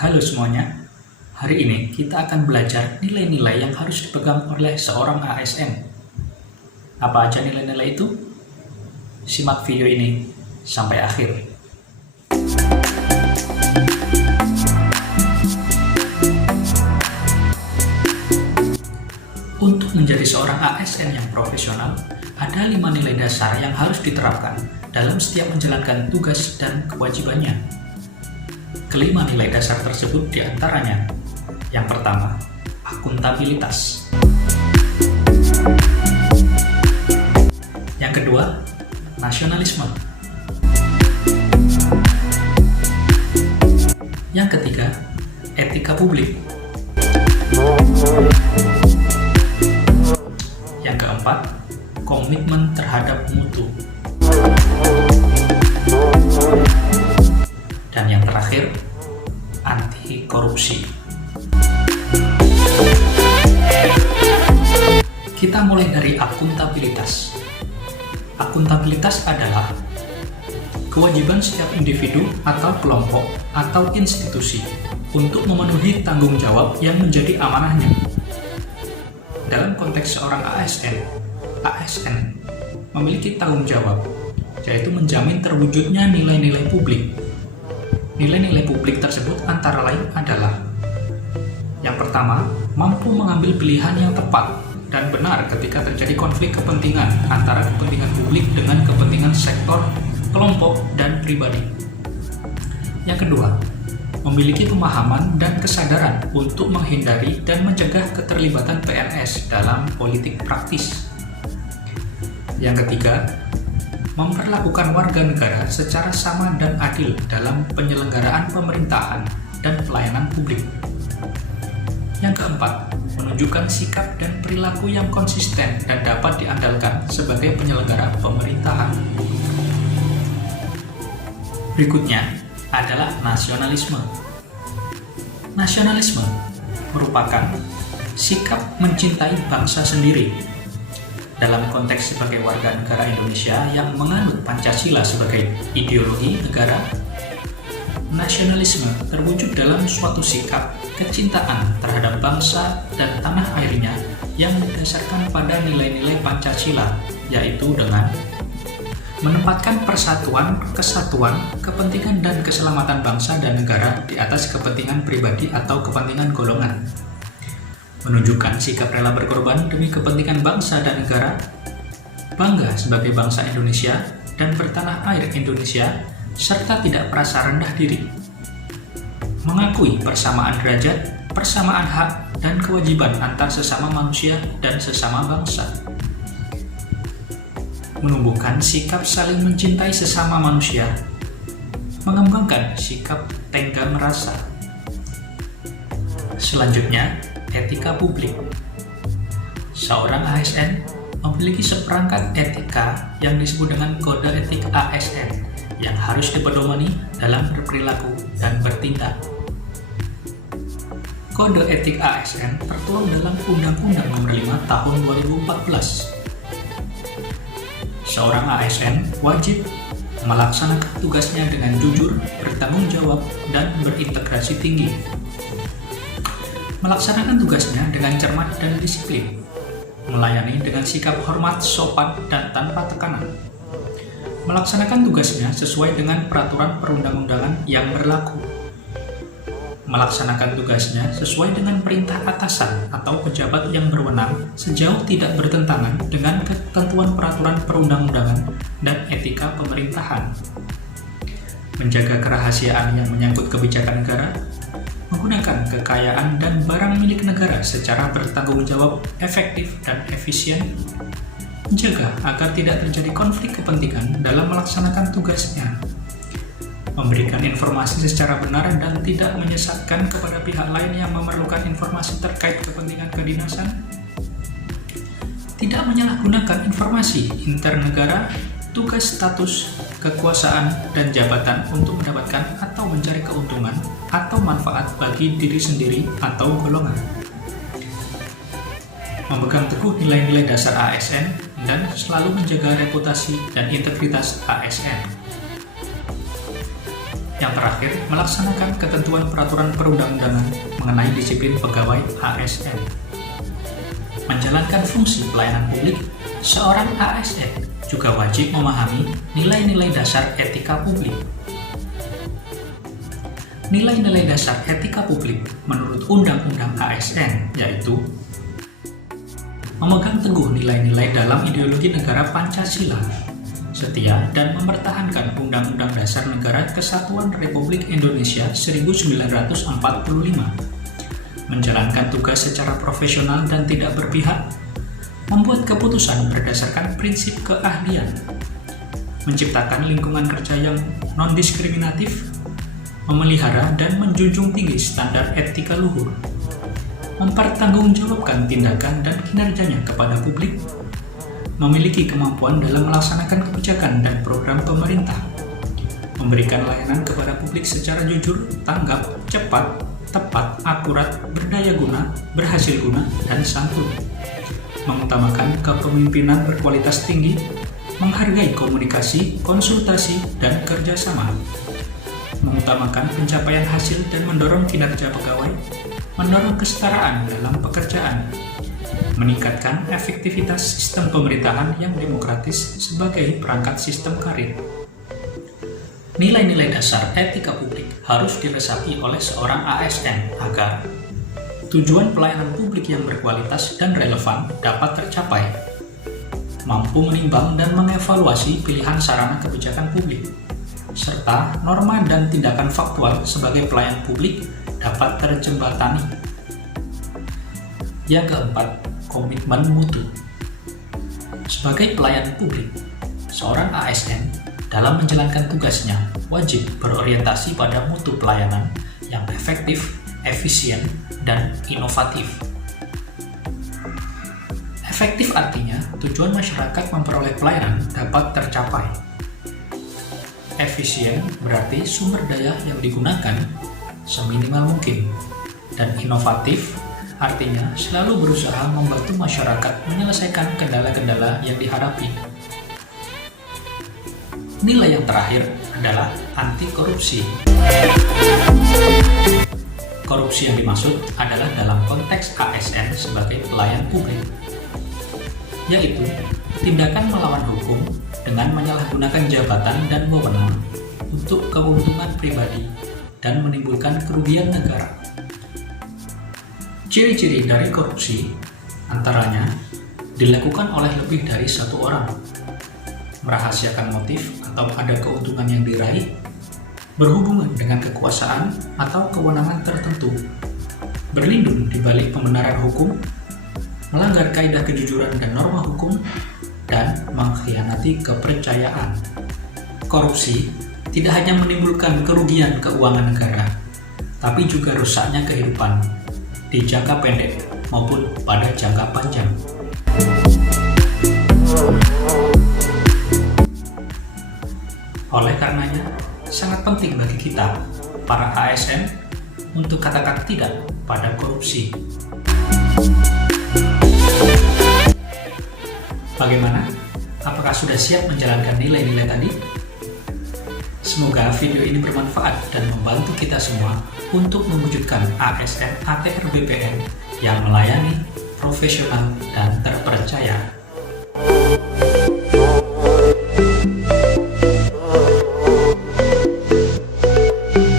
Halo semuanya, hari ini kita akan belajar nilai-nilai yang harus dipegang oleh seorang ASN. Apa aja nilai-nilai itu? Simak video ini sampai akhir. Untuk menjadi seorang ASN yang profesional, ada 5 nilai dasar yang harus diterapkan dalam setiap menjalankan tugas dan kewajibannya. Kelima nilai dasar tersebut diantaranya: yang pertama, akuntabilitas. Yang kedua, nasionalisme. Yang ketiga, etika publik. Yang keempat, komitmen terhadap mutu. Dan yang terakhir, anti korupsi. Kita mulai dari akuntabilitas. Akuntabilitas adalah kewajiban setiap individu atau kelompok atau institusi untuk memenuhi tanggung jawab yang menjadi amanahnya. Dalam konteks seorang ASN memiliki tanggung jawab, yaitu menjamin terwujudnya nilai-nilai publik. Nilai-nilai publik tersebut antara lain adalah: yang pertama, mampu mengambil pilihan yang tepat dan benar ketika terjadi konflik kepentingan antara kepentingan publik dengan kepentingan sektor, kelompok, dan pribadi. Yang kedua, memiliki pemahaman dan kesadaran untuk menghindari dan mencegah keterlibatan PNS dalam politik praktis. Yang ketiga, memperlakukan warga negara secara sama dan adil dalam penyelenggaraan pemerintahan dan pelayanan publik. Yang keempat, menunjukkan sikap dan perilaku yang konsisten dan dapat diandalkan sebagai penyelenggara pemerintahan. Berikutnya adalah nasionalisme. Nasionalisme merupakan sikap mencintai bangsa sendiri. Dalam konteks sebagai warga negara Indonesia yang menganut Pancasila sebagai ideologi negara, nasionalisme terwujud dalam suatu sikap kecintaan terhadap bangsa dan tanah airnya yang didasarkan pada nilai-nilai Pancasila, yaitu dengan menempatkan persatuan, kesatuan, kepentingan dan keselamatan bangsa dan negara di atas kepentingan pribadi atau kepentingan golongan. Menunjukkan sikap rela berkorban demi kepentingan bangsa dan negara, bangga sebagai bangsa Indonesia dan bertanah air Indonesia, serta tidak merasa rendah diri. Mengakui persamaan derajat, persamaan hak, dan kewajiban antar sesama manusia dan sesama bangsa. Menumbuhkan sikap saling mencintai sesama manusia. Mengembangkan sikap tenggang rasa. Selanjutnya, etika publik. Seorang ASN memiliki seperangkat etika yang disebut dengan kode etik ASN yang harus dipedomani dalam berperilaku dan bertindak. Kode etik ASN tertuang dalam Undang-Undang Nomor 5 Tahun 2014. Seorang ASN wajib melaksanakan tugasnya dengan jujur, bertanggung jawab, dan berintegrasi tinggi. Melaksanakan tugasnya dengan cermat dan disiplin. Melayani dengan sikap hormat, sopan, dan tanpa tekanan. Melaksanakan tugasnya sesuai dengan peraturan perundang-undangan yang berlaku. Melaksanakan tugasnya sesuai dengan perintah atasan atau pejabat yang berwenang sejauh tidak bertentangan dengan ketentuan peraturan perundang-undangan dan etika pemerintahan. Menjaga kerahasiaan yang menyangkut kebijakan negara, menggunakan kekayaan dan barang milik negara secara bertanggung jawab, efektif, dan efisien. Menjaga agar tidak terjadi konflik kepentingan dalam melaksanakan tugasnya. Memberikan informasi secara benar dan tidak menyesatkan kepada pihak lain yang memerlukan informasi terkait kepentingan kedinasan. Tidak menyalahgunakan informasi internegara, tugas, status, kekuasaan, dan jabatan untuk mendapatkan atau mencari keuntungan atau manfaat bagi diri sendiri atau golongan. Memegang teguh nilai-nilai dasar ASN dan selalu menjaga reputasi dan integritas ASN. Yang terakhir, melaksanakan ketentuan peraturan perundang-undangan mengenai disiplin pegawai ASN. Menjalankan fungsi pelayanan publik, seorang ASN juga wajib memahami nilai-nilai dasar etika publik. Nilai-nilai dasar etika publik menurut Undang-Undang ASN yaitu memegang teguh nilai-nilai dalam ideologi negara Pancasila, setia dan mempertahankan Undang-Undang Dasar Negara Kesatuan Republik Indonesia 1945, menjalankan tugas secara profesional dan tidak berpihak, membuat keputusan berdasarkan prinsip keahlian, menciptakan lingkungan kerja yang non-diskriminatif, memelihara dan menjunjung tinggi standar etika luhur, mempertanggungjawabkan tindakan dan kinerjanya kepada publik, memiliki kemampuan dalam melaksanakan kebijakan dan program pemerintah, memberikan layanan kepada publik secara jujur, tanggap, cepat, tepat, akurat, berdaya guna, berhasil guna, dan santun, mengutamakan kepemimpinan berkualitas tinggi, menghargai komunikasi, konsultasi, dan kerjasama, mengutamakan pencapaian hasil dan mendorong kinerja pegawai, mendorong kesetaraan dalam pekerjaan, meningkatkan efektivitas sistem pemerintahan yang demokratis sebagai perangkat sistem karir. Nilai-nilai dasar etika publik harus diresapi oleh seorang ASN agar tujuan pelayanan publik yang berkualitas dan relevan dapat tercapai, mampu menimbang dan mengevaluasi pilihan sarana kebijakan publik, serta norma dan tindakan faktual sebagai pelayan publik dapat terjembatani. Yang keempat, komitmen mutu. Sebagai pelayan publik, seorang ASN dalam menjalankan tugasnya wajib berorientasi pada mutu pelayanan yang efektif, efisien, dan inovatif. Efektif artinya tujuan masyarakat memperoleh pelayanan dapat tercapai. Efisien berarti sumber daya yang digunakan seminimal mungkin, dan inovatif artinya selalu berusaha membantu masyarakat menyelesaikan kendala-kendala yang dihadapi. Nilai yang terakhir adalah anti korupsi. Korupsi yang dimaksud adalah dalam konteks ASN sebagai pelayan publik, yaitu tindakan melawan hukum dengan menyalahgunakan jabatan dan wewenang untuk keuntungan pribadi dan menimbulkan kerugian negara. Ciri-ciri dari korupsi antaranya dilakukan oleh lebih dari satu orang, merahasiakan motif atau ada keuntungan yang diraih, berhubungan dengan kekuasaan atau kewenangan tertentu, berlindung di balik pembenaran hukum, melanggar kaidah kejujuran dan norma hukum, dan mengkhianati kepercayaan. Korupsi tidak hanya menimbulkan kerugian keuangan negara, tapi juga rusaknya kehidupan di jangka pendek maupun pada jangka panjang. Oleh karenanya, sangat penting bagi kita, para ASN, untuk katakan tidak pada korupsi. Bagaimana? Apakah sudah siap menjalankan nilai-nilai tadi? Semoga video ini bermanfaat dan membantu kita semua untuk mewujudkan ASN ATR BPN yang melayani, profesional, dan terpercaya.